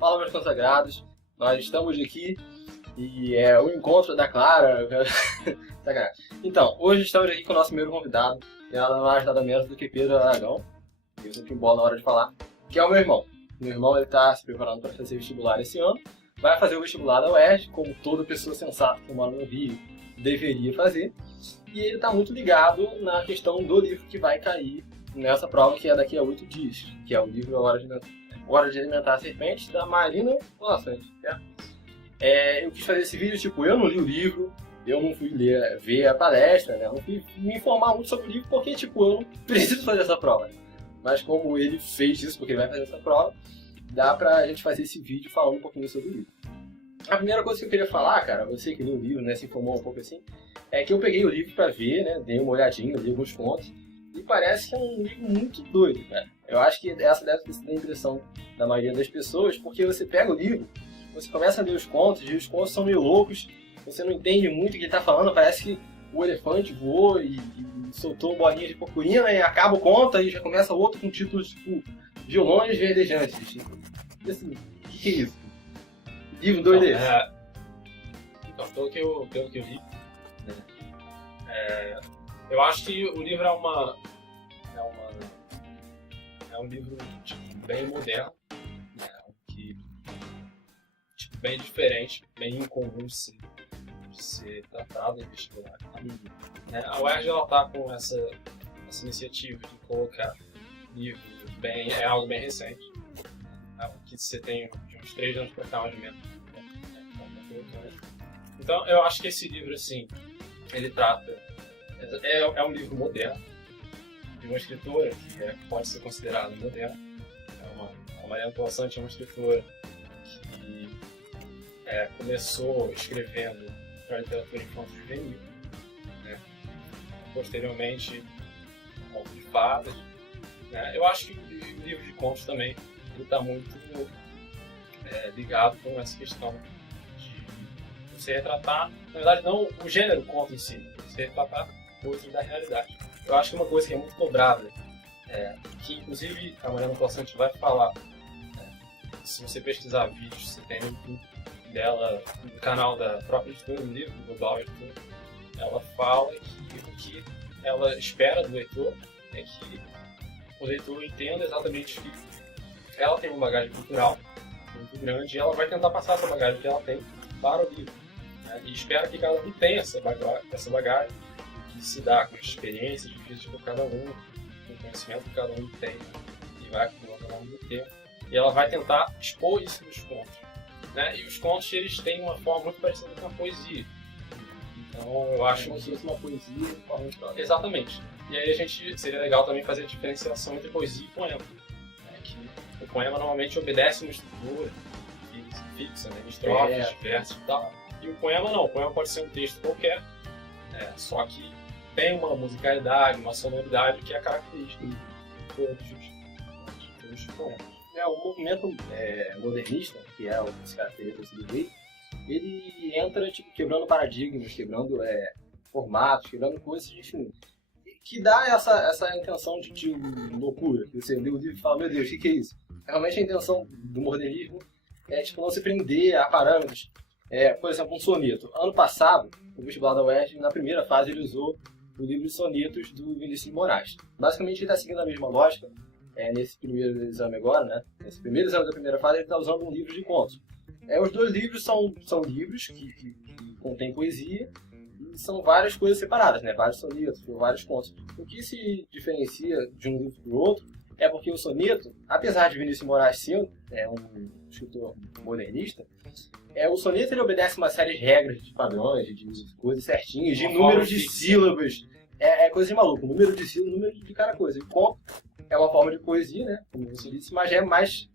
Fala, meus consagrados, nós estamos aqui e é o encontro da Clara. Sacanagem. Então, hoje estamos aqui com o nosso primeiro convidado, e nada mais nada menos do que Pedro Aragão, que eu sempre embolo na hora de falar, que é o meu irmão. Meu irmão ele está se preparando para fazer vestibular esse ano, vai fazer o vestibular da UERJ, como toda pessoa sensata que mora no Rio deveria fazer, e ele está muito ligado na questão do livro que vai cair nessa prova, que é daqui a 8 dias, que é o livro Hora de Alimentar a Serpente, da Marina Colaçante. Eu quis fazer esse vídeo, tipo, eu não li o livro, eu não fui ver a palestra, né? Eu não fui me informar muito sobre o livro, porque, tipo, eu não preciso fazer essa prova. Mas como ele fez isso, porque ele vai fazer essa prova, dá pra gente fazer esse vídeo falando um pouquinho sobre o livro. A primeira coisa que eu queria falar, cara, você que leu o livro, né, se informou um pouco assim, é que eu peguei o livro pra ver, né, dei uma olhadinha, li alguns contos, e parece que é um livro muito doido, cara. Eu acho que essa deve ter sido a impressão da maioria das pessoas, porque você pega o livro, você começa a ler os contos, e os contos são meio loucos, você não entende muito o que ele tá falando, parece que o elefante voou e soltou bolinhas de purpurina, e acaba o conto, e já começa outro com títulos tipo Violões Verdejantes. E assim, o que é isso? Livro doido desse? Então, pelo que eu li, eu acho que o livro é um livro tipo, bem moderno, né, que, tipo, bem diferente, bem incomum de ser tratado em vestibular. A UERJ está com essa iniciativa de colocar livro é algo bem recente, que você tem de uns 3 anos para cá, mais ou menos. Então, eu acho que esse livro, assim, ele trata... É um livro moderno, de uma escritora que pode ser considerada moderna. A Mariana Colaçante é uma escritora que começou escrevendo para a literatura infanto-juvenil, né? Posteriormente, conto de fadas. Né? Eu acho que o livro de contos também está muito ligado com essa questão de você retratar, na verdade, não o gênero conto em si, você retratar coisas da realidade. Eu acho que uma coisa que é muito cobrada, que inclusive a Mariana Colaçante vai falar, se você pesquisar vídeos, você tem no YouTube dela, no canal da própria editora do livro, do Global Editor, ela fala que o que ela espera do leitor é que o leitor entenda exatamente que ela tem uma bagagem cultural muito grande e ela vai tentar passar essa bagagem que ela tem para o livro. Né? E espera que cada um tenha essa bagagem, que se dá com as experiências difíceis por cada um, com o conhecimento que cada um tem e vai acumulando ao longo do tempo. E ela vai tentar expor isso nos contos. Né? E os contos eles têm uma forma muito parecida com a poesia. Então eu acho que uma poesia de forma histórica. Exatamente. E aí seria legal também fazer a diferenciação entre poesia e poema. Né? Que o poema normalmente obedece uma estrutura fixa, né? Estrofes, versos e tal. E o poema não. O poema pode ser um texto qualquer, só que tem uma musicalidade, uma sonoridade que é característica de todos os poemas. O movimento modernista, que é o que se caracteriza por esse livro, ele entra tipo, quebrando paradigmas, quebrando formatos, quebrando coisas, enfim, que dá essa intenção de loucura, que você lê o livro e fala, meu Deus, o que é isso? Realmente a intenção do modernismo é tipo, não se prender a parâmetros. Por exemplo, um soneto. Ano passado, o vestibular da UERJ, na primeira fase, ele usou o livro de sonetos do Vinícius de Moraes. Basicamente, ele está seguindo a mesma lógica. Nesse primeiro exame agora, né? Nesse primeiro exame da primeira fase, ele está usando um livro de contos. Os dois livros são livros que contêm poesia e são várias coisas separadas, né? Vários sonetos, vários contos. O que se diferencia de um livro para o outro é porque o soneto, apesar de Vinícius de Moraes ser um escritor modernista, o soneto ele obedece uma série de regras, de padrões, de coisas certinhas, de números de sílabas. Coisa de maluco, número de sílabas, número de cada coisa. E conto é uma forma de poesia, né? Como você disse, mas é mais...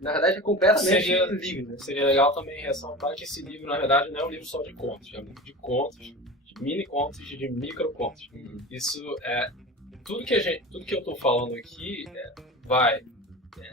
Na verdade, é completamente livre. Né? Seria legal também ressaltar que esse livro, na verdade, não é um livro só de contos. É um livro de contos, de mini-contos e de micro-contos. Isso tudo que eu estou falando aqui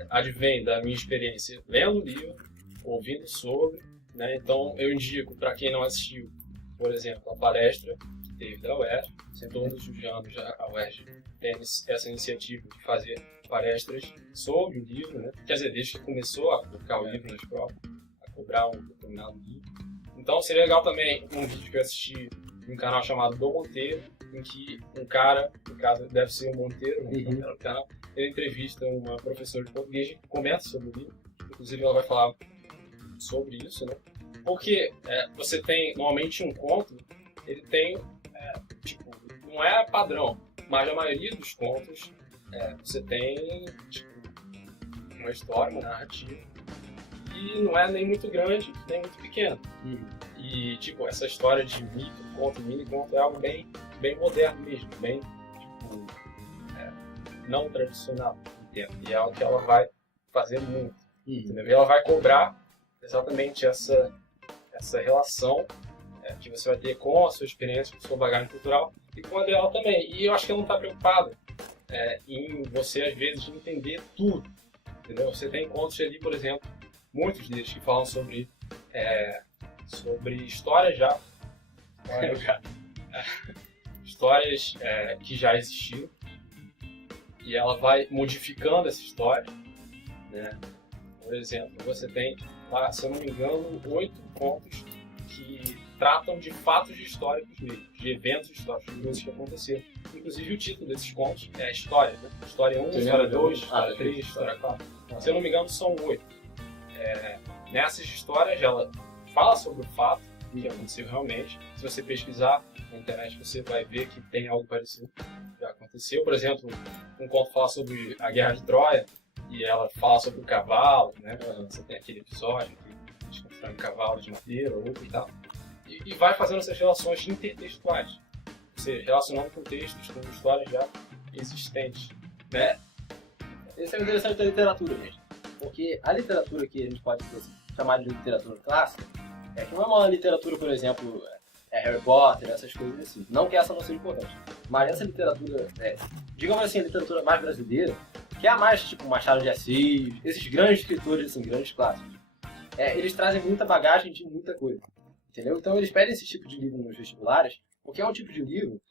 advém da minha experiência lendo o livro, ouvindo sobre, né? Então, eu indico, para quem não assistiu, por exemplo, a palestra, teve da UERJ. Todos os anos a UERJ tem essa iniciativa de fazer palestras sobre o livro, né? Quer dizer, desde que começou a colocar o livro nas provas, a cobrar um determinado livro. Então seria legal também um vídeo que eu assisti de um canal chamado Do Monteiro, em que um cara, no caso deve ser o Monteiro, no canal, ele entrevista uma professora de português que comenta sobre o livro. Inclusive ela vai falar sobre isso, né? Porque você tem, normalmente, um conto, ele tem, tipo, não é padrão, mas a maioria dos contos, você tem, tipo, uma história, uma narrativa, e não é nem muito grande, nem muito pequena. E, tipo, essa história de micro-conto, mini-conto é algo bem moderno mesmo, bem, tipo, não tradicional, entendo? E é algo que ela vai fazer muito, entendeu? E ela vai cobrar exatamente essa relação que você vai ter com a sua experiência, com a sua bagagem cultural e com a dela também. E eu acho que ela não está preocupada em você, às vezes, entender tudo, entendeu? Você tem contos ali, por exemplo, muitos deles que falam sobre histórias já. Histórias que já existiram. E ela vai modificando essa história, né? Por exemplo, você tem, se eu não me engano, 8 contos que tratam de fatos históricos mesmo, de eventos históricos, de coisas que aconteceram. Inclusive o título desses contos é História, né? História 1, História 2, História 3, História 4. Se eu não me engano, são 8. Nessas histórias, ela fala sobre o fato que aconteceu realmente. Se você pesquisar na internet, você vai ver que tem algo parecido que já aconteceu. Por exemplo, um conto fala sobre a Guerra de Troia, e ela fala sobre o cavalo, né? Você tem aquele episódio que eles constroem um cavalo de madeira, outro e tal. E vai fazendo essas relações intertextuais. Você relacionando com textos, com histórias já existentes, né? Esse é o interessante da literatura, gente. Porque a literatura que a gente pode chamar de literatura clássica que não é uma literatura, por exemplo, Harry Potter, essas coisas assim. Não que essa não seja importante. Mas essa literatura, digamos assim, a literatura mais brasileira, que é a mais, tipo, Machado de Assis, esses grandes escritores, assim, grandes clássicos, eles trazem muita bagagem de muita coisa, entendeu? Então eles pedem esse tipo de livro nos vestibulares, porque é um tipo de livro,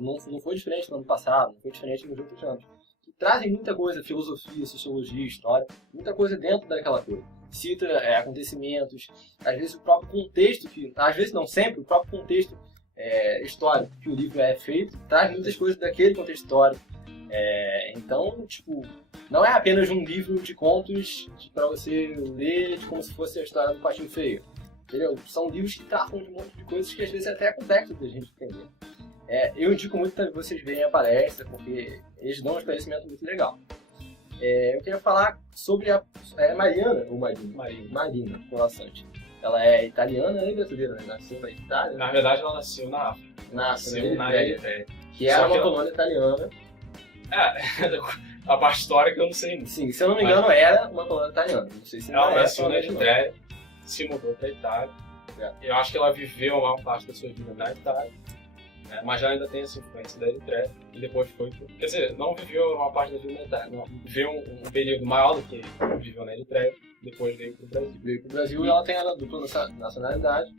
não foi diferente no ano passado, não foi diferente nos outros anos, que trazem muita coisa, filosofia, sociologia, história, muita coisa dentro daquela coisa. Cita acontecimentos, às vezes o próprio contexto, às vezes não sempre, o próprio contexto histórico que o livro é feito, traz muitas coisas daquele contexto histórico. Então, tipo, não é apenas um livro de contos para você ler como se fosse a história do Patinho Feio, entendeu? São livros que tratam de um monte de coisas que às vezes é até complexo da gente entender. Eu indico muito para vocês verem a palestra, porque eles dão um esclarecimento muito legal. Eu queria falar sobre a Mariana, ou Marina Colasanti. Ela é italiana e brasileira, né? Nasceu na Itália. Na verdade, ela nasceu na África. Nasceu na Eritreia. Que era uma colônia italiana. A parte histórica eu não sei. Sim, se eu não me engano, era uma colônia italiana. Não sei se ela nasceu na Eritreia, se mudou para a Itália. Eu acho que ela viveu a maior parte da sua vida na Itália. Mas já ainda tem essa influência da Eritreia e depois foi... Quer dizer, não viveu uma parte da vida na Itália, não. Viveu um período maior do que viveu na Eritreia, depois veio pro Brasil. Veio pro Brasil e ela tem a dupla nacionalidade.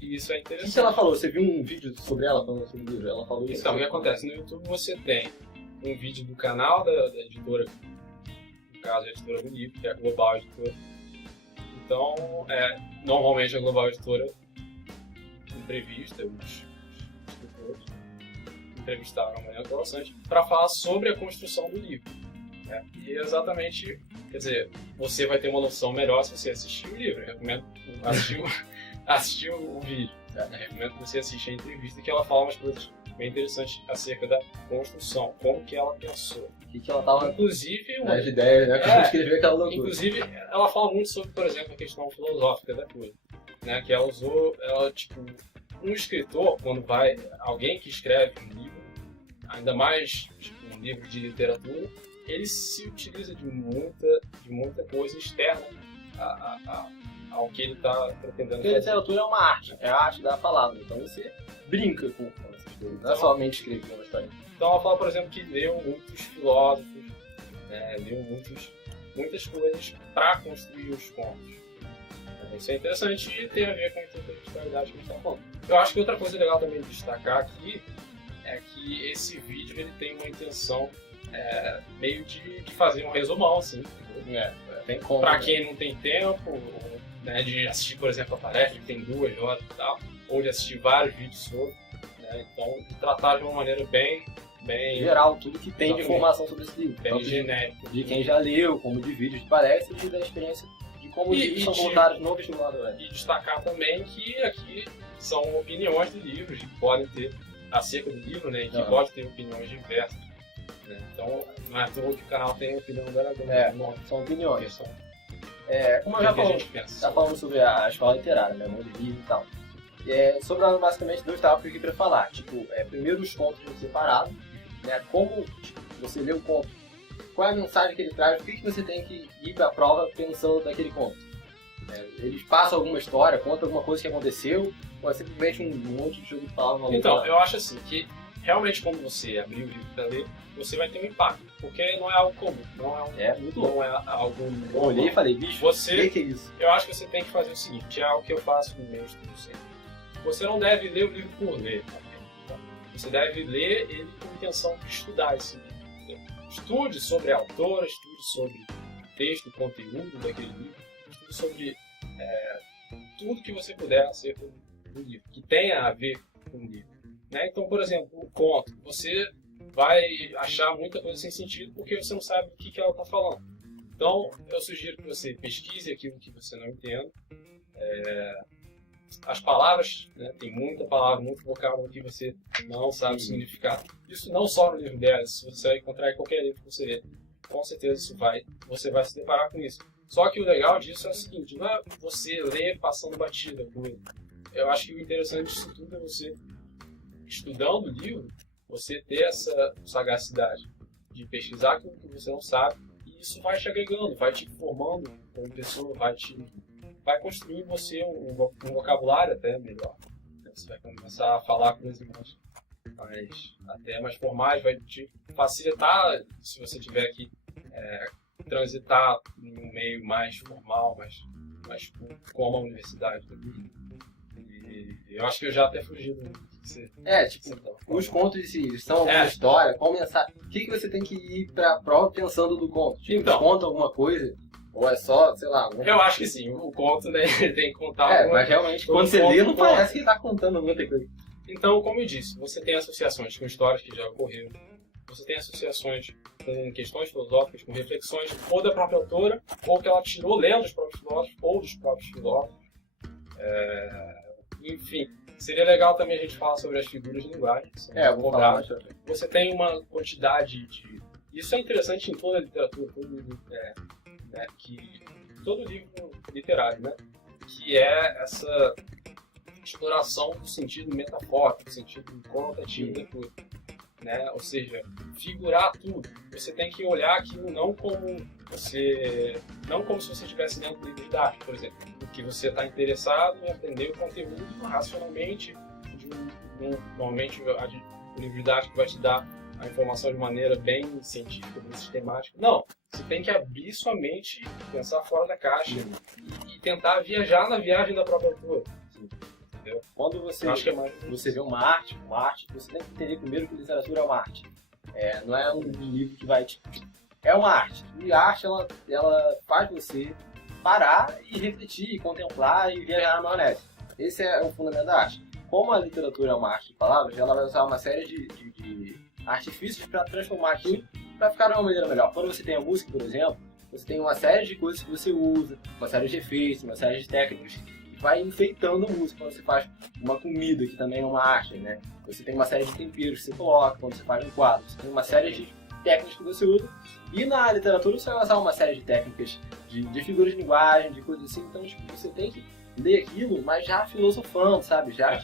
E isso é interessante. O que ela falou? Você viu um vídeo sobre ela falando sobre o livro? Ela falou isso? Então, o que acontece? No YouTube você tem um vídeo do canal da editora, no caso a editora do livro, que é a Global Editora. Então, normalmente a Global Editora entrevista os entrevistaram a Mariana Colasanti para falar sobre a construção do livro. E exatamente, quer dizer, você vai ter uma noção melhor se você assistir o livro. Eu recomendo assistir o vídeo. Eu recomendo que você assista a entrevista, que ela fala umas coisas bem interessantes acerca da construção, como que ela pensou. O que ela estava, inclusive, as ideias, né? Como escrever aquela loucura. Inclusive, ela fala muito sobre, por exemplo, a questão filosófica da coisa, né? Que ela tipo, um escritor, quando alguém que escreve um livro, ainda mais tipo, um livro de literatura, ele se utiliza de muita coisa externa ao que ele está pretendendo fazer. Porque a literatura é uma arte, é a arte da palavra, então você brinca com essas coisas, não é somente escrever uma história. Então ela fala, por exemplo, que leu muitos filósofos, leu muitas coisas para construir os contos. Isso é interessante e tem a ver com a intertextualidade que a gente está falando. Eu acho que outra coisa legal também de destacar aqui é que esse vídeo ele tem uma intenção meio de fazer um resumão, assim. Tem como. Para quem não tem tempo, né, de assistir, por exemplo, a palestra, que tem 2 horas e tal, ou de assistir vários vídeos sobre, né, então tratar de uma maneira bem geral, tudo que tem de informação sobre esse livro. Bem genérico. De quem já leu, como de vídeos de palestras e da experiência de como os livros são voltados no vestibulador. E destacar também que aqui são opiniões de livros que podem ter acerca do livro, né, e que pode ter opiniões diversas. Né? Então, não é à toa que o canal tem a opinião da Aragão. São opiniões. Como eu já falando sobre a escola literária, né, o mundo livro e tal. Sobrando basicamente 2 tópicos aqui para falar. Primeiro os contos separados, né, como você lê o conto, qual é a mensagem que ele traz, o que você tem que ir para a prova pensando daquele conto. Eles passam alguma história, contam alguma coisa que aconteceu, ou é simplesmente um monte de jogo de palavras. Então, eu acho assim, que realmente quando você abrir o livro para ler, você vai ter um impacto, porque não é algo comum, não é algo... Eu olhei e falei, bicho, o que é isso? Eu acho que você tem que fazer o seguinte, é algo que eu faço no meu estudo sempre. Você não deve ler o livro por ler, tá? Você deve ler ele com intenção de estudar esse livro. Estude sobre a autora, estude sobre o texto, o conteúdo daquele livro, estude sobre tudo que você puder acerca do livro, que tenha a ver com o livro. Né? Então, por exemplo, o conto, você vai achar muita coisa sem sentido porque você não sabe o que ela está falando. Então, eu sugiro que você pesquise aquilo que você não entende. As palavras, né, tem muita palavra, muito vocábulo que você não sabe o significado. Isso não só no livro dela, se você vai encontrar em qualquer livro que você lê, com certeza você vai se deparar com isso. Só que o legal disso é o seguinte, não é você ler passando batida por ele. Eu acho que o interessante disso tudo é você, estudando o livro, você ter essa sagacidade de pesquisar aquilo que você não sabe, e isso vai te agregando, vai te formando como pessoa, vai construir em você um vocabulário até melhor. Você vai começar a falar coisas até mais formais, vai te facilitar se você tiver que transitar em um meio mais formal, mais como a universidade. E eu acho que eu já até fugi do que você... os contos em si são alguma história, qual mensagem? O que você tem que ir pra prova pensando do conto? Então, conta alguma coisa? Ou é só, sei lá... Eu acho que sim, o conto, né, tem que contar mas realmente, quando você lê, não parece que tá contando muita coisa. Então, como eu disse, você tem associações com histórias que já ocorreram, você tem associações com questões filosóficas, com reflexões ou da própria autora, ou que ela tirou lendo dos próprios filósofos, ou dos próprios filósofos. Enfim, seria legal também a gente falar sobre as figuras de linguagem. Vou falar. Você tem uma quantidade de... Isso é interessante em toda a literatura, todo livro literário, né? Que é essa exploração do sentido metafórico, do sentido conotativo da coisa. Né? Ou seja, figurar tudo. Você tem que olhar aquilo não como se você estivesse lendo um livro didático, por exemplo, porque você está interessado em aprender o conteúdo racionalmente. Normalmente o livro didático vai te dar a informação de maneira bem científica, bem sistemática. Não, você tem que abrir sua mente, pensar fora da caixa e tentar viajar na viagem da própria autora. Entendeu? Quando você vê uma arte, você tem que entender primeiro que literatura é uma arte. Não é um livro que vai é uma arte. E a arte, ela faz você parar e refletir, e contemplar e viajar na maionese. Esse é o fundamento da arte. Como a literatura é uma arte de palavras, ela vai usar uma série de artifícios para transformar aquilo para ficar de uma maneira melhor. Quando você tem a música, por exemplo, você tem uma série de coisas que você usa, uma série de efeitos, uma série de técnicas que vai enfeitando a música. Quando você faz uma comida, que também é uma arte, né? Você tem uma série de temperos que você coloca quando você faz um quadro. Você tem uma série de técnicas que você usa. E na literatura você vai usar uma série de técnicas de figuras de linguagem, de coisas assim. Então, você tem que ler aquilo, mas já filosofando, sabe? Já,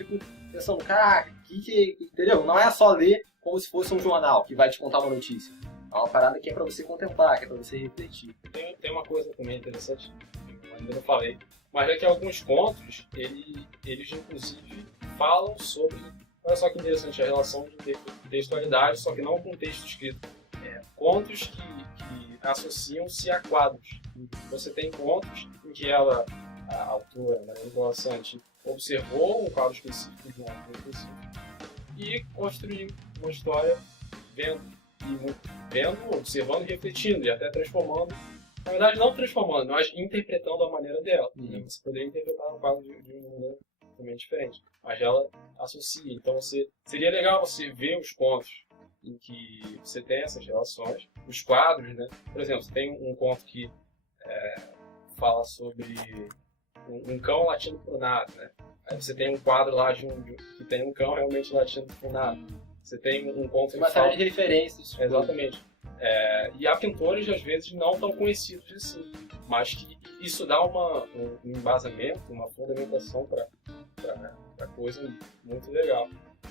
pensando, caraca, entendeu? Não é só ler como se fosse um jornal que vai te contar uma notícia. É uma parada que é pra você contemplar, que é pra você refletir. Tem uma coisa também interessante, que eu ainda não falei, mas é que alguns contos, eles inclusive falam sobre... Olha só que interessante, a relação de textualidade, só que não com texto escrito. Contos que associam-se a quadros. Você tem contos em que ela a autora, Mariana Colasanti, observou um quadro específico de um autor específico e construiu uma história observando e refletindo, e até transformando. Na verdade, não transformando, mas interpretando a maneira dela. Você poderia interpretar um quadro de uma maneira também diferente. Mas ela associa. Então, seria legal você ver os contos em que você tem essas relações. Os quadros, né? Por exemplo, você tem um conto que fala sobre um cão latindo por nada, né? Aí você tem um quadro lá que tem um cão realmente latindo por nada. Você tem um conto que uma série de referências. Exatamente. E há pintores, às vezes, não tão conhecidos assim, mas que isso dá um embasamento, uma fundamentação para coisa muito legal.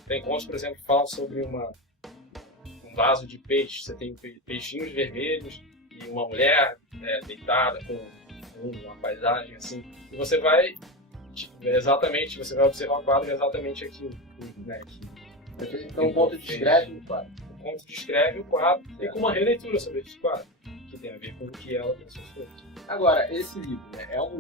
Tem contos, por exemplo, que falam sobre um vaso de peixe. Você tem peixinhos vermelhos e uma mulher deitada com uma paisagem assim. E você vai observar o quadro exatamente aquilo, né? Então o conto descreve o quadro. O conto descreve o quadro e com uma releitura sobre esse quadro, que tem a ver com o que ela pensou sobre. Agora, esse livro, né, é um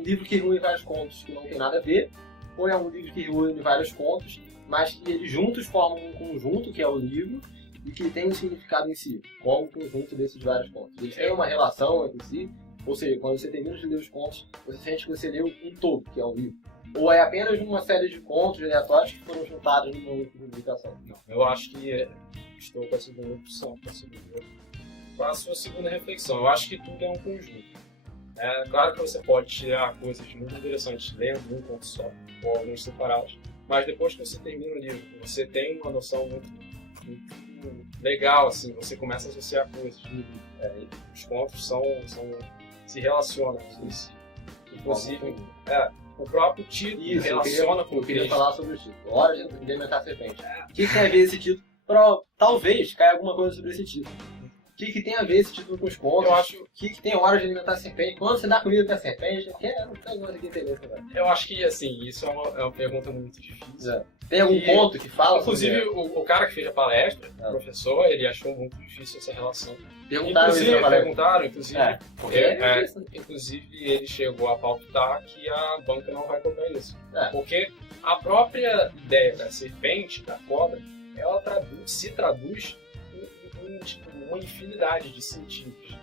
livro que reúne vários contos que não tem nada a ver, ou é um livro que reúne vários contos, mas que eles juntos formam um conjunto, que é o livro, e que tem um significado em si, como um conjunto desses vários contos. Eles têm uma relação entre si, ou seja, quando você termina de ler os contos, você sente que você leu um todo, que é o livro. Ou é apenas uma série de contos aleatórios que foram juntados numa única publicação? Não, eu acho que estou com a segunda opção, com a sua segunda reflexão. Eu acho que tudo é um conjunto. É claro que você pode tirar coisas muito interessantes lendo um conto só, ou alguns separados, mas depois que você termina o livro, você tem uma noção muito legal, assim, você começa a associar coisas. Os contos se relacionam entre si. Inclusive, o próprio título relaciona com o texto. Eu queria falar sobre o título. Hora de Alimentar a Serpente. O que tem a ver esse título? Talvez caia alguma coisa sobre esse título. O que tem a ver esse título com os contos? Eu acho... O que tem Hora de Alimentar a Serpente? Quando você dá comida pra serpente? Não tem coisa que interessa, velho. Eu acho que, assim, isso é uma pergunta muito difícil. Tem algum ponto que fala? Inclusive, o cara que fez a palestra, o professor, ele achou muito difícil essa relação. Perguntaram, inclusive, ele chegou a pautar que a banca não vai cobrar isso. Porque a própria ideia da serpente, da cobra, ela se traduz em uma infinidade de sentidos.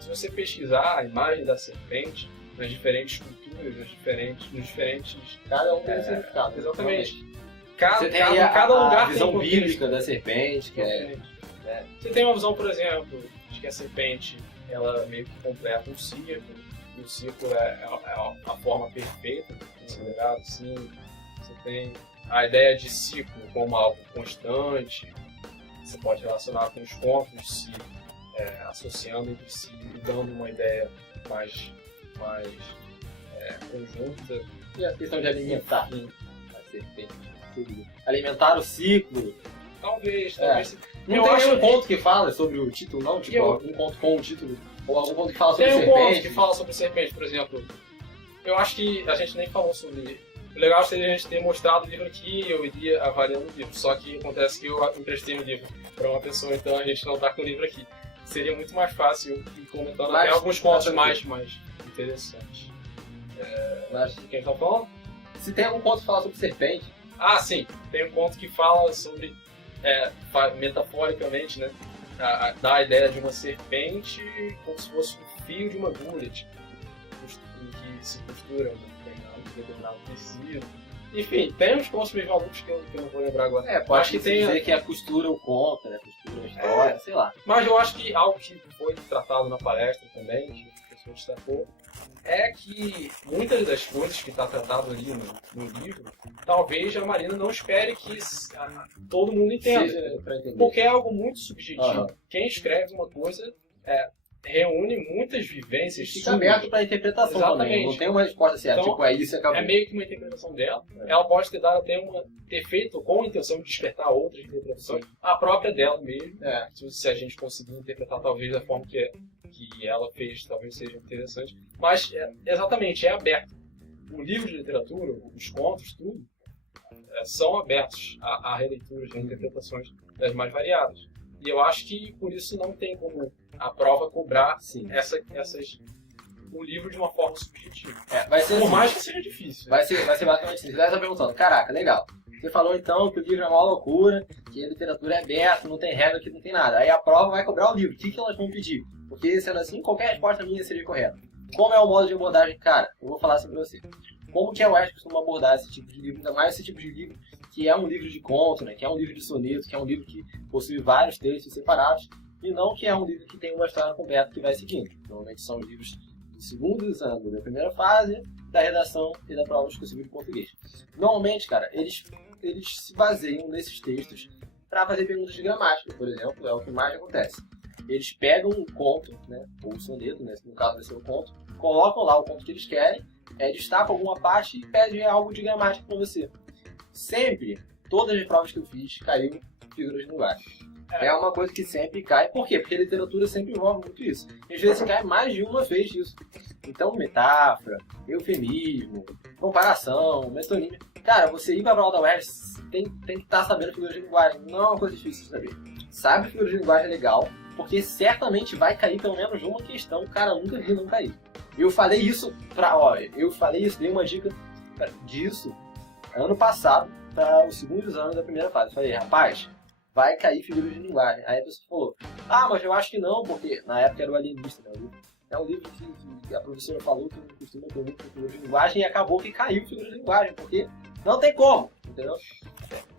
Se você pesquisar a imagem da serpente nas diferentes culturas, nos diferentes... Cada um tem um significado. Exatamente. Você tem cada lugar a visão tem bíblica da serpente, que Você tem uma visão, por exemplo, de que a serpente ela meio que completa um círculo, e o círculo é a forma perfeita, considerado assim. Você tem a ideia de ciclo como algo constante, você pode relacionar com os contos, se associando entre si e dando uma ideia mais conjunta. E a questão de alimentar a serpente. Alimentar o ciclo. Talvez. Não tem nenhum conto que fala sobre o título, não? Tipo, algum conto com o título? Ou algum conto que fala sobre serpente? Tem um conto que fala sobre serpente, por exemplo. Eu acho que a gente nem falou sobre... O legal seria a gente ter mostrado o livro aqui e eu iria avaliando o livro. Só que acontece que eu emprestei o livro para uma pessoa, então a gente não está com o livro aqui. Seria muito mais fácil ir comentando até alguns pontos mais interessantes. Mas quem está falando? Se tem algum conto que fala sobre serpente... Ah, sim. Tem um conto que fala sobre, metaforicamente, né? Dá a ideia de uma serpente como se fosse um fio de uma agulha, tipo, em que se costura um determinado tecido. Enfim, tem uns contos meio malucos que eu não vou lembrar agora. Pode dizer que a costura o conta, né? Costura a história, sei lá. Mas eu acho que algo que foi tratado na palestra também, que o professor destacou, é que muitas das coisas que está tratado ali no livro, talvez a Marina não espere que todo mundo entenda. Porque é algo muito subjetivo. Quem escreve uma coisa reúne muitas vivências. Fica aberto para interpretação. Exatamente. Também. Não tem uma resposta certa. Então, tipo, isso acabou. É meio que uma interpretação dela. Ela pode ter feito com a intenção de despertar outras interpretações, a própria dela mesmo. Se a gente conseguir interpretar talvez da forma que ela fez, talvez seja interessante. Mas, exatamente, é aberto. O livro de literatura, os contos, tudo, são abertos a releituras, a interpretações das mais variadas. E eu acho que por isso não tem como a prova cobrar essas o livro de uma forma subjetiva. Vai ser Por assim, mais que seja difícil. vai ser basicamente assim. Você vai estar perguntando, caraca, legal. Você falou então que o livro é uma loucura, que a literatura é aberta, não tem regra, que não tem nada. Aí a prova vai cobrar o livro. O que elas vão pedir? Porque, sendo assim, qualquer resposta minha seria correta. Como é o modo de abordagem? Cara, eu vou falar assim pra você. Como que a UERJ costuma abordar esse tipo de livro, ainda mais esse tipo de livro que é um livro de conto, né? Que é um livro de soneto, que é um livro que possui vários textos separados, e não que é um livro que tem uma história completa que vai seguindo. Normalmente são livros do segundo exame, da primeira fase, da redação e da prova exclusiva de português. Normalmente, cara, eles se baseiam nesses textos para fazer perguntas de gramática, por exemplo, é o que mais acontece. Eles pegam um conto, né, ou um soneto, né, no caso vai ser um conto, colocam lá o conto que eles querem, destacam alguma parte e pedem algo de gramática para você. Sempre, todas as provas que eu fiz, caiu figuras de linguagem. É uma coisa que sempre cai. Por quê? Porque a literatura sempre envolve muito isso. E às vezes cai mais de uma vez isso. Então, metáfora, eufemismo, comparação, metonímia. Cara, você ir pra prova da UERJ tem que estar sabendo figuras de linguagem. Não é uma coisa difícil de saber. Sabe figuras de linguagem é legal, porque certamente vai cair pelo menos uma questão que o cara nunca viu não cair. Eu falei isso dei uma dica disso ano passado para o segundo exame da primeira fase. Eu falei, rapaz, vai cair figuras de linguagem. Aí a pessoa falou, mas eu acho que não, porque na época era o Alienista, né? É um livro que a professora falou que não costuma ter muito figuras de linguagem e acabou que caiu figuras de linguagem, porque não tem como, entendeu?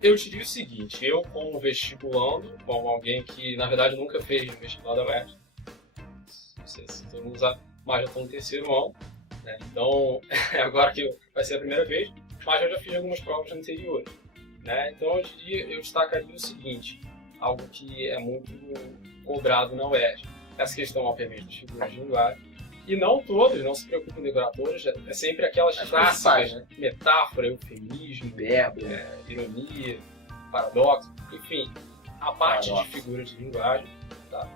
Eu te digo o seguinte, eu como vestibulando, como alguém que na verdade nunca fez vestibular da UERJ, não sei se todo mundo sabe, mas já estou no terceiro ano, né? Então agora que vai ser a primeira vez, mas eu já fiz algumas provas anteriores, né? Então eu destacaria o seguinte, algo que é muito cobrado na UERJ, essa questão obviamente das figuras de linguagem, e não todas, não se preocupem em decorar todas, é sempre aquelas clássicas, né? Metáfora, eufemismo, verbo, ironia, paradoxo, enfim, a parte de figuras de linguagem, tá?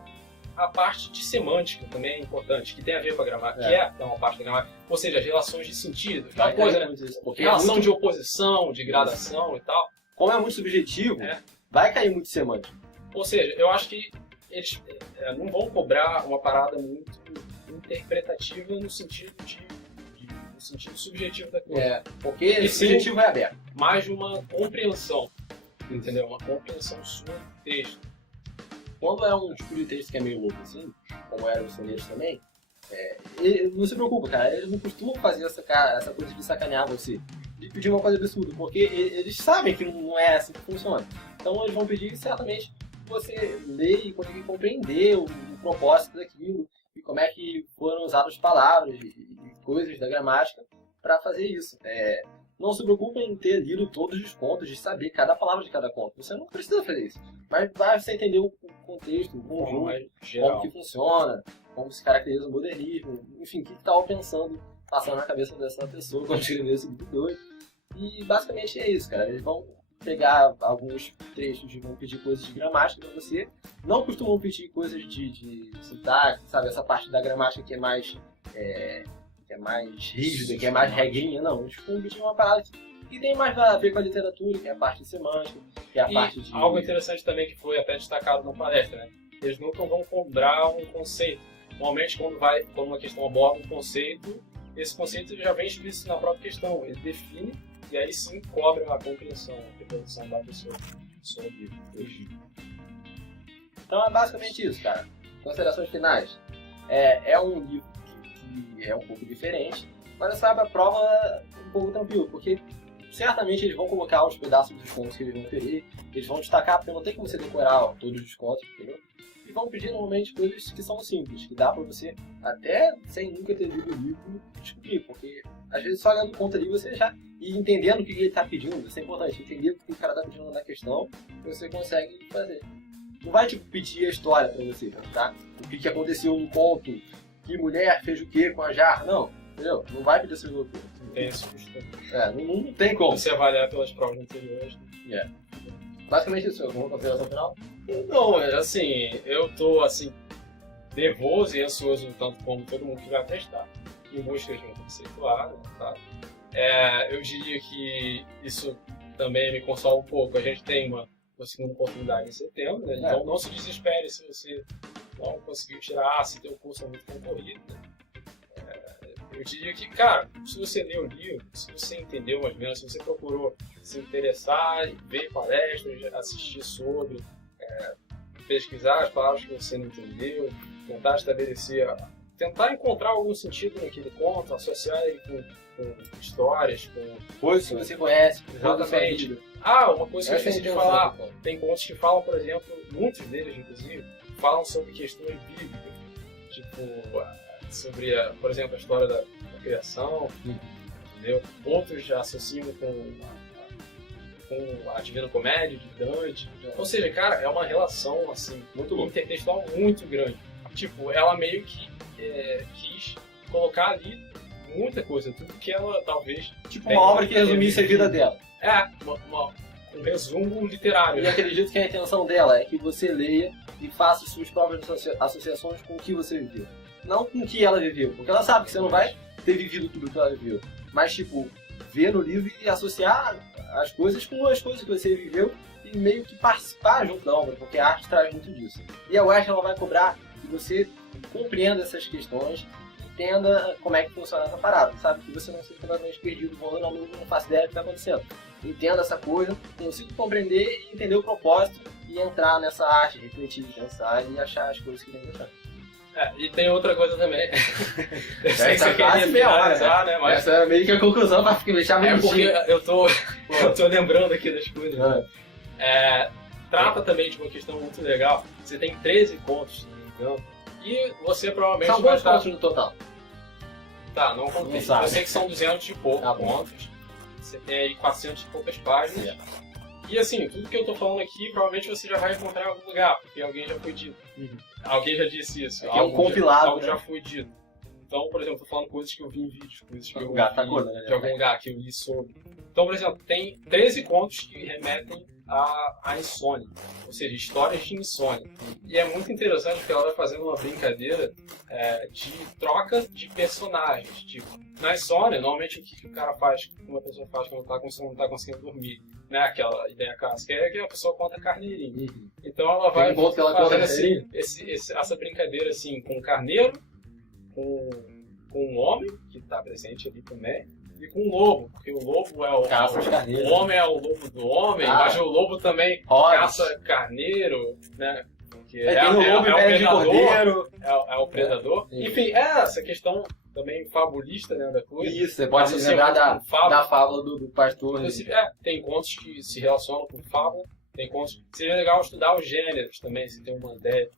A parte de semântica também é importante, que tem a ver com a gramática, que é uma parte da gramática, ou seja, as relações de sentido, aquela coisa, né? Relação de oposição, de gradação e tal. Como é muito subjetivo, vai cair muito semântico. Ou seja, eu acho que eles não vão cobrar uma parada muito interpretativa no sentido no sentido subjetivo da coisa. Porque o subjetivo é aberto. Mais de uma compreensão, entendeu? Uma compreensão sua do texto. Quando é um tipo de texto que é meio louco assim, como eram os soneiros também, não se preocupa, cara, eles não costumam fazer essa coisa de sacanear você, de pedir uma coisa absurda, porque eles sabem que não é assim que funciona. Então eles vão pedir certamente que você leia e consiga compreender o propósito daquilo, e como é que foram usadas as palavras e coisas da gramática para fazer isso. Não se preocupem em ter lido todos os contos, de saber cada palavra de cada conto. Você não precisa fazer isso. Mas vai você entender o contexto, o conjunto, como que funciona, como se caracteriza o modernismo, enfim, o que estava pensando, passando na cabeça dessa pessoa quando escreveu esse livro doido. E basicamente é isso, cara. Eles vão pegar alguns trechos e vão pedir coisas de gramática para você. Não costumam pedir coisas de sintaxe, sabe? Essa parte da gramática que é mais rígida, que é mais regrinha. Não, eles costumam pedir uma parada que tem mais a ver com a literatura, que é a parte semântica, que é a parte de... Algo interessante também que foi até destacado na palestra, né? Eles nunca vão cobrar um conceito. Normalmente quando uma questão aborda um conceito, esse conceito já vem explícito na própria questão. Ele define e aí sim cobra a compreensão, a reprodução da pessoa sobre o. Então é basicamente isso, cara. Considerações finais. É um livro que é um pouco diferente, mas sabe, a prova um pouco tranquilo, porque certamente eles vão colocar os pedaços dos contos que eles vão querer, eles vão destacar, porque não tem como você decorar todos os contos, entendeu? E vão pedir normalmente coisas que são simples, que dá pra você, até sem nunca ter lido o livro, descobrir, porque às vezes só olhando o conto ali você já... E entendendo o que ele está pedindo, isso é importante, entender o que o cara está pedindo na questão, você consegue fazer. Não vai pedir a história para você, tá? O que aconteceu no conto, que mulher fez o que com a jarra, não, entendeu? Não vai pedir essas loucuras. Tem esse custo. Não tem como. Você avaliar pelas provas anteriores. Basicamente isso, alguma consideração final? Não, assim, eu tô assim, nervoso e ansioso, tanto como todo mundo que vai testar, em busca de um conceituado, tá? Eu diria que isso também me consola um pouco. A gente tem uma segunda oportunidade em setembro, né? Então não se desespere se você não conseguiu tirar, se teu curso é muito concorrido. Né? Eu te digo que, cara, se você leu o livro, se você entendeu mais ou menos, se você procurou se interessar, ver palestras, assistir sobre, pesquisar as palavras que você não entendeu, tentar estabelecer, tentar encontrar algum sentido naquele conto, associar ele com histórias, com Coisas que você conhece, exatamente. Uma coisa que eu esqueci de falar, tem contos que falam, por exemplo, muitos deles, inclusive, falam sobre questões bíblicas, tipo, sobre, por exemplo, a história da criação, entendeu? Outros já associam com a Divina Comédia de Dante. Ou seja, cara, é uma relação assim, muito intertextual muito grande. Tipo, ela meio que quis colocar ali muita coisa, tudo que ela talvez... Tipo uma obra que resumisse a vida dela. Um resumo literário. E acredito que a intenção dela é que você leia e faça suas próprias associações com o que você viveu. Não com o que ela viveu, porque ela sabe que você não vai ter vivido tudo que ela viveu. Mas, tipo, ver no livro e associar as coisas com as coisas que você viveu e meio que participar junto da obra, porque a arte traz muito disso. E a UERJ ela vai cobrar que você compreenda essas questões, entenda como é que funciona essa parada, sabe? Que você não seja completamente perdido, não faça ideia do que está acontecendo. Entenda essa coisa, consiga compreender e entender o propósito e entrar nessa arte, refletir, pensar e achar as coisas que tem que achar. E tem outra coisa também. Eu sei que Essa você queria finalizar, né? Mas essa é meio que a conclusão para deixar bem porque eu tô lembrando aqui das coisas. Trata também de uma questão muito legal. Você tem 13 contos, se não me engano, e você provavelmente São quantos contos no total? Tá, não contei. Eu sei que são 200 e poucos contos. Você tem aí 400 e poucas páginas. E assim, tudo que eu tô falando aqui, provavelmente você já vai encontrar em algum lugar, porque alguém já foi dito. Alguém já disse isso. É um compilado. Algo já foi dito. Então, por exemplo, eu tô falando coisas que eu vi em vídeos, coisas que eu vi de algum lugar que eu li sobre. Então, por exemplo, tem 13 contos que remetem à insônia, ou seja, histórias de insônia. E é muito interessante porque ela vai fazendo uma brincadeira de troca de personagens. Tipo, na insônia, normalmente o que o cara faz, uma pessoa faz quando não tá conseguindo dormir, né? Aquela ideia clássica é que a pessoa conta carneirinho. Então ela vai fazendo essa brincadeira assim, com o carneiro, com um homem, que está presente ali também, e com o lobo, porque o lobo é o homem é o lobo do homem, mas o lobo também caça carneiro, né? Porque tem o lobo o predador, é o predador. Enfim, essa questão também fabulista, né, da coisa. Isso, você pode lembrar da fábula do pastor. Tem contos que se relacionam com fábula, tem contos... Seria legal estudar os gêneros também, se tem uma ideia.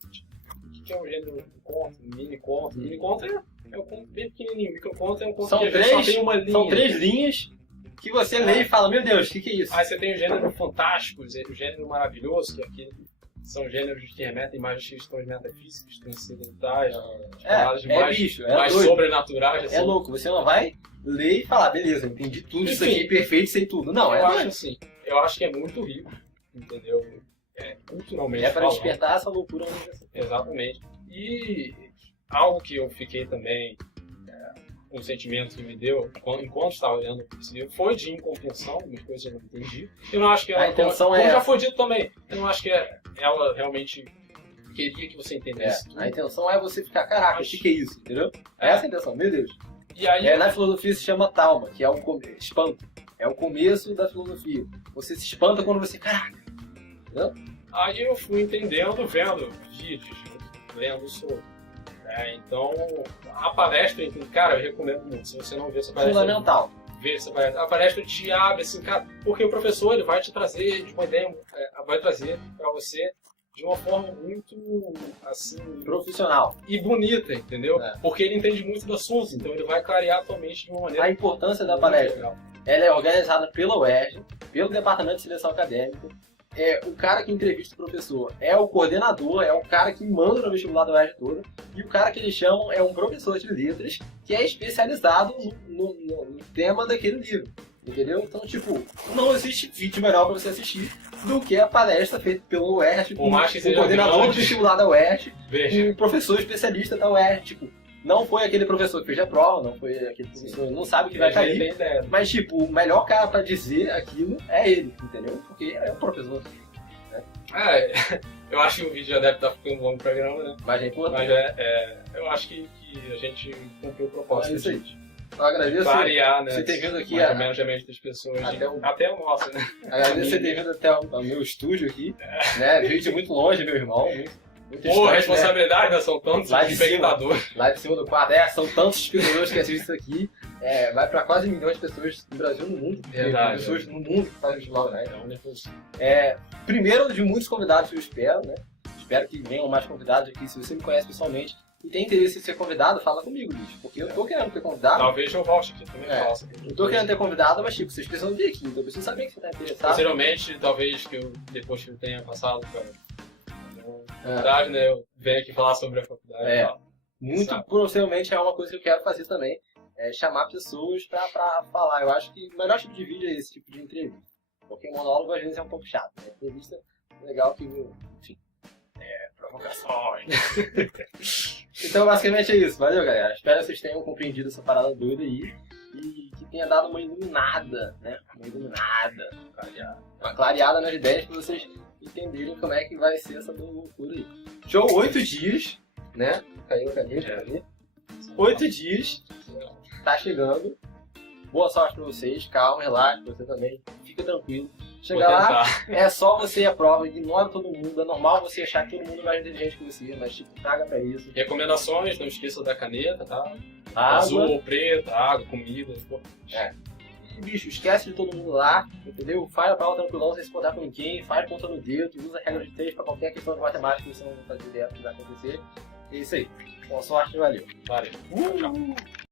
O que é um gênero de conto? Mini-conto? Mini-conto é um conto bem pequenininho. Microconto é um conto que só tem uma linha. São 3 linhas que você lê e fala, meu Deus, o que é isso? Aí você tem o gênero fantástico, o gênero maravilhoso, que aqui são gêneros que remetem mais às questões metafísicas, transcendentais, mais sobrenaturais. Assim. É louco, você não vai ler e falar, beleza, entendi tudo, isso aqui, perfeito, sei tudo. Não, eu acho assim, eu acho que é muito rico, entendeu? Culturalmente para despertar essa loucura. Exatamente. E algo que eu fiquei também, um sentimento que me deu, enquanto estava olhando esse livro, foi de incompreensão, umas coisas eu não entendi. Eu não acho que ela, como já foi dito também, eu não acho que ela realmente queria que você entendesse. A intenção é você ficar, caraca, o que é isso, entendeu? Essa é a intenção, meu Deus. E aí, na filosofia se chama talma, que é o espanto. É o começo da filosofia. Você se espanta quando você, caraca, entendeu? Aí eu fui entendendo, vendo vídeos, lendo sobre. Então, a palestra, cara, eu recomendo muito. Se você não vê essa palestra... Fundamental. Ver essa palestra. A palestra te abre, assim, cara, porque o professor ele vai te trazer de uma ideia, vai trazer para você de uma forma muito, assim... profissional. E bonita, entendeu? Porque ele entende muito do assunto, então ele vai clarear a tua mente de uma maneira... A importância da palestra. Legal. Ela é organizada pela UERJ, pelo Departamento de Seleção Acadêmica. O cara que entrevista o professor é o coordenador, é o cara que manda no vestibular da UERJ toda, e o cara que eles chamam é um professor de letras que é especializado no tema daquele livro, entendeu? Então, tipo, não existe vídeo melhor para você assistir do que a palestra feita pelo UERJ, com o coordenador do vestibular da UERJ, com o professor especialista da UERJ, tipo, não foi aquele professor que fez a prova, não foi aquele professor que não sabe o que vai cair, mas, tipo, o melhor cara pra dizer aquilo é ele, entendeu? Porque é o professor. Né? Eu acho que o vídeo já deve estar ficando um longo programa, né? Mas é importante. Mas eu acho que a gente cumpriu o propósito. É isso aí. Eu agradeço variar, né? você ter vindo aqui. Mais ou menos a mente das pessoas. Até a nossa, né? Agradeço você ter vindo até o meu estúdio aqui. Né? Veio de muito longe, meu irmão. Muito Pô, distante, responsabilidade, né? São tantos Lá de espectadores. Lá de cima do quarto. São tantos espectadores que assistem isso aqui. Vai pra quase 1 milhão de pessoas no Brasil e no mundo. Verdade. Pessoas no mundo que fazem vlog, né? Então, Primeiro de muitos convidados que eu espero, né? Espero que venham mais convidados aqui. Se você me conhece pessoalmente e tem interesse em ser convidado, fala comigo, bicho. Porque eu tô querendo ter convidado. talvez eu volte aqui também. Faça. Eu tô querendo ter convidado, mas tipo, vocês precisam vir aqui. Então eu preciso saber que você tá interessado. Posteriormente, talvez depois que eu tenha passado pela faculdade, né? Eu venho aqui falar sobre a faculdade. E tal. Muito possivelmente é uma coisa que eu quero fazer também. Chamar pessoas pra falar. Eu acho que o melhor tipo de vídeo é esse tipo de entrevista. Porque monólogo às vezes é um pouco chato. Né? Entrevista é legal que, enfim, provocações. Então basicamente é isso. Valeu, galera. Espero que vocês tenham compreendido essa parada doida aí. E que tenha dado uma iluminada, né? Uma clareada nas ideias pra vocês entenderem como é que vai ser essa loucura aí. Show, 8 dias, né? Caiu a caneta ali. 8 dias. Tá chegando. Boa sorte pra vocês, calma, relaxa, você também, fica tranquilo. Chega lá, é só você a prova, ignora todo mundo, é normal você achar que todo mundo é mais inteligente que você, mas tipo, traga pra isso. Recomendações, não esqueça da caneta, tá? Água. Azul ou preta, água, comida. E bicho, esquece de todo mundo lá, entendeu? Faz a prova tranquilão, sem se importar com ninguém, faz ponta no dedo, usa a regra de 3 pra qualquer questão de matemática que você não fazer ideia do que vai acontecer. É isso aí. Boa sorte, valeu. Valeu. Tchau.